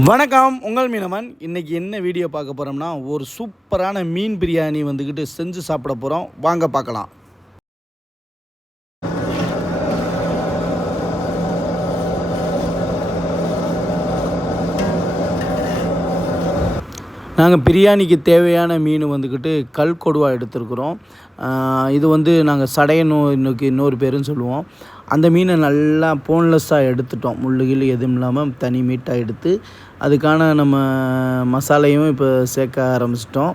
வணக்கம், உங்கள் மீனவன். இன்றைக்கி என்ன வீடியோ பார்க்க போகிறோம்னா, ஒரு சூப்பரான மீன் பிரியாணி வந்துக்கிட்டு செஞ்சு சாப்பிட போகிறோம். வாங்க பார்க்கலாம். நாங்கள் பிரியாணிக்கு தேவையான மீன் வந்துக்கிட்டு கல் கொடுவா எடுத்துருக்குறோம். இது வந்து நாங்கள் சடையனோ இன்னொரு பேருன்னு சொல்லுவோம். அந்த மீனை நல்லா போன்லெஸ்ஸாக எடுத்துட்டோம். முள்ளுகில் எதுவும் இல்லாமல் தனி மீட்டாக எடுத்து அதுக்கான நம்ம மசாலையும் இப்போ சேர்க்க ஆரம்பிச்சிட்டோம்.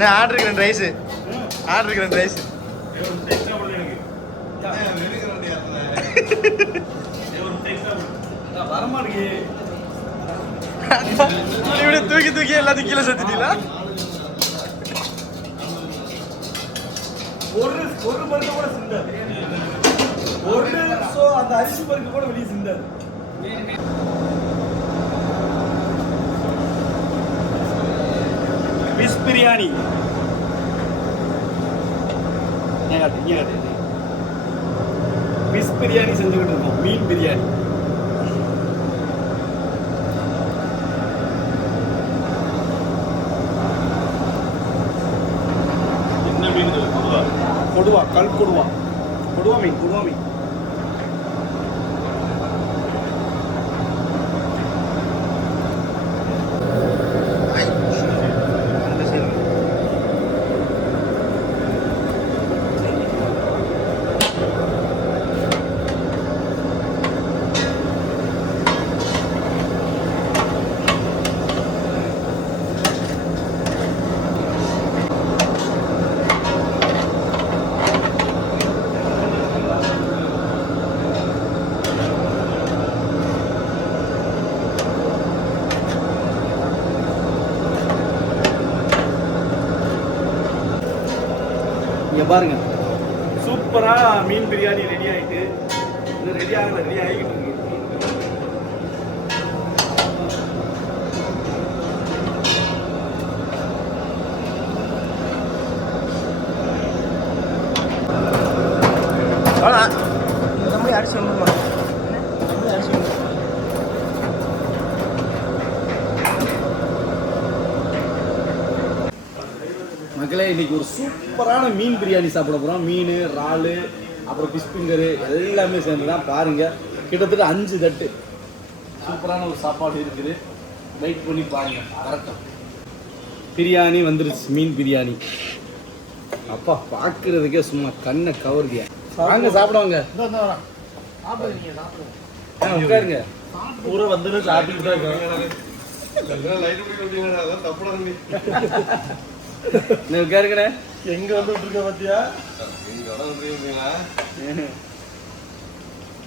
நான் ஆர்டர் இருக்கிறேன் ரைஸ் தூக்கி எல்லாத்தையும் கீழே சேர்த்துட்டீங்களா? ஒரு பருக்க கூட சிந்தாது. அந்த அரிசி பருக்க கூட வெளியே சிந்தாது. ஃபிஷ் பிரியாணி ஃபிஷ் பிரியாணி செஞ்சுக்கிட்டு இருக்கோம். மீன் பிரியாணி. என்ன மீன்? கொடுவா, கல் கொடுவா மீன். பாருங்க, சூப்பரா மீன் பிரியாணி ரெடி ஆயிட்டு. இது ரெடி ஆகிட்டு இருக்கு. மக்களே, இன்னைக்கு ஒரு சூப்பரான மீன் பிரியாணி சாப்பிட போகிறோம். மீன், இறால், அப்புறம் ஃபிஷ் ஃபிங்கரு எல்லாமே சேர்ந்து தான். பாருங்கள், கிட்டத்தட்ட 5 தட்டு சூப்பரான ஒரு சாப்பாடு இருக்குது. வெயிட் பண்ணி பாருங்கள். கரெக்டாக பிரியாணி வந்துருச்சு. மீன் பிரியாணி அப்பா பார்க்குறதுக்கே சும்மா கண்ணை கவருதியா. வாங்க சாப்பிடுவாங்க. உட்காருங்க. பூரா வந்து சாப்பிட்டுட்டு தான் இருக்கோம். உட்காருங்கண்ணே. எங்க வந்து இருக்க பாத்தியா?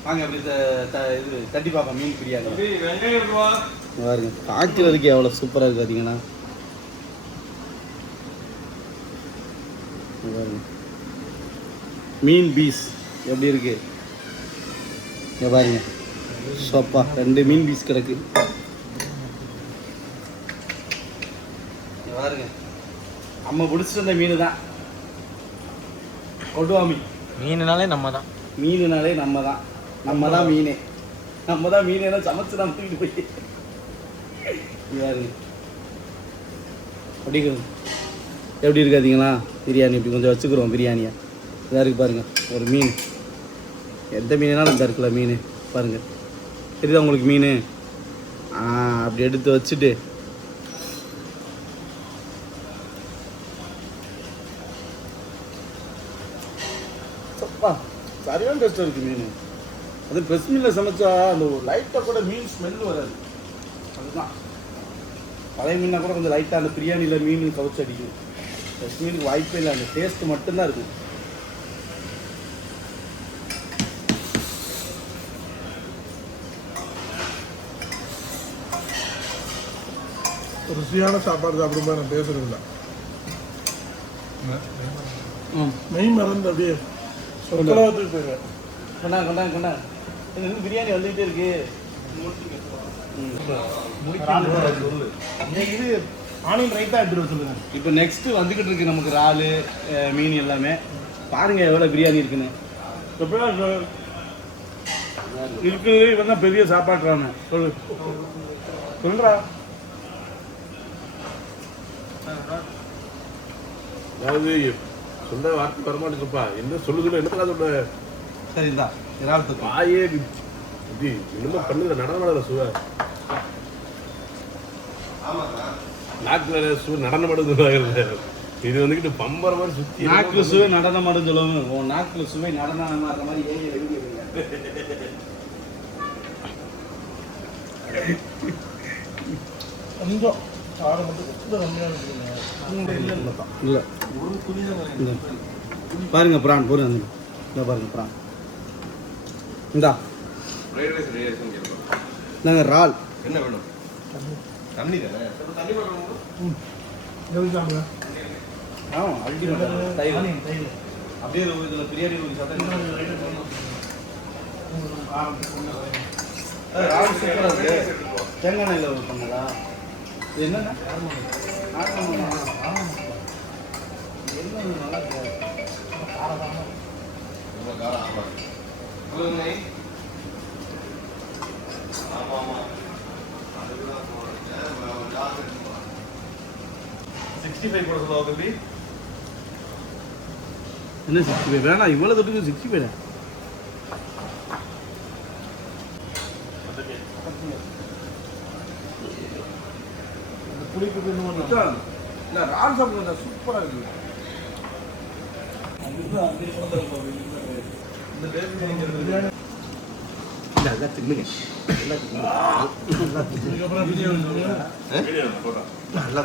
வாங்க அப்படி இது தட்டி பார்ப்போம். மீன் பிரியாணி பாருங்க, பார்க்கறதுக்கு எவ்வளோ சூப்பராக இருக்கு பார்த்தீங்கன்னா. மீன் பீஸ் எப்படி இருக்கு பாருங்க. சோப்பா 2 மீன் பீஸ் கிடக்கு பாருங்க. நம்ம பிடிச்சிட்டு வந்த மீன் தான் கொடுவா மீன். மீனுனாலே நம்ம தான் மீனே. நம்ம தான் மீனே. சமைச்சு தான் தூக்கிட்டு போய் யாரு அப்படி எப்படி இருக்காதீங்களா பிரியாணி இப்படி கொஞ்சம் வச்சுக்கிறோம் பிரியாணியை இதாக இருக்குது பாருங்கள் ஒரு மீன் எந்த மீனாலும் இந்த இருக்குல்ல மீன் பாருங்கள் தெரியுதா உங்களுக்கு மீன் அப்படி எடுத்து வச்சுட்டு சரியான டேஸ்ட்டாக இருக்குது மீன் அது ப்ரெஸ் மீனில் சமைச்சா அந்த லைட்டாக கூட மீன் ஸ்மெல் வராது அதுதான் பழைய மீனாக கூட கொஞ்சம் லைட்டாக அந்த பிரியாணியில் மீன் கவுச்சு அடிக்கும் ப்ரெஸ் மீனுக்கு வாய்ப்பே இல்லை அந்த டேஸ்ட் மட்டும்தான் இருக்குது ருசியான சாப்பாடு சாப்பிடும்போது நான் பேசுறது இல்லை மெய் மறந்து அப்படியே சொற்களாவத்துக்கு போயிடுவேன் கொண்டாங்க இன்னும் பிரியாணி வந்துகிட்டே இருக்கு இது ஆனியன் ரைட்டாக எடுத்துகிட்டு சொல்லுங்க. இப்போ நெக்ஸ்ட்டு வந்துக்கிட்டு இருக்கு நமக்கு இறால் மீன் எல்லாமே பாருங்கள் எவ்வளோ பிரியாணி இருக்குன்னு இருக்குது இவன் தான் பெரிய சாப்பாடுறானே சொல்றா. அதாவது சொந்த வார்த்தை வரமாட்டேங்குப்பா என்ன சொல்லுதுன்னு என்னத்தா சொல்ற சரிந்தா இறால் தொக்கு வாயே இது என்னமோ பண்ணுது நடனமாடல சுவ நாக்குல நடனமாடுது இது வந்துக்கிட்டு பம்பர மாதிரி சுத்தி நாக்குல சுவை நடனம் ஆடும் சொல்லுவோம் உன் நாக்குல சுவை நடனம் ஆடுற மாதிரி ஏரியா எழுதிடுங்க கொஞ்சம் சாறு மட்டும் கொஞ்சம் கம்மியாக இருக்குங்க. இல்லை பாருங்க பிரான் போடுங்க இந்த பாருங்க பிரான் இந்தா நாங்கள் இறால் என்ன வேணும் தண்ணி தானே எதுக்காங்க? அல்டிமேட் தயிர் அப்படியே இதில் பிரியாணி ஒரு சட்டம் இறால் சூப்பராக இருக்கு தேங்காய் எண்ணெயில் பண்ணதா இது என்னென்ன நல்லா இருக்கு என்ன 65 வேணாம் இவ்வளோ தொட்டுக்கு 65 புளிப்பு இன்னும் இல்லை ரால் சாப்பிடுங்க சூப்பராக இருக்குது இதுக்கப்புறம் நல்லா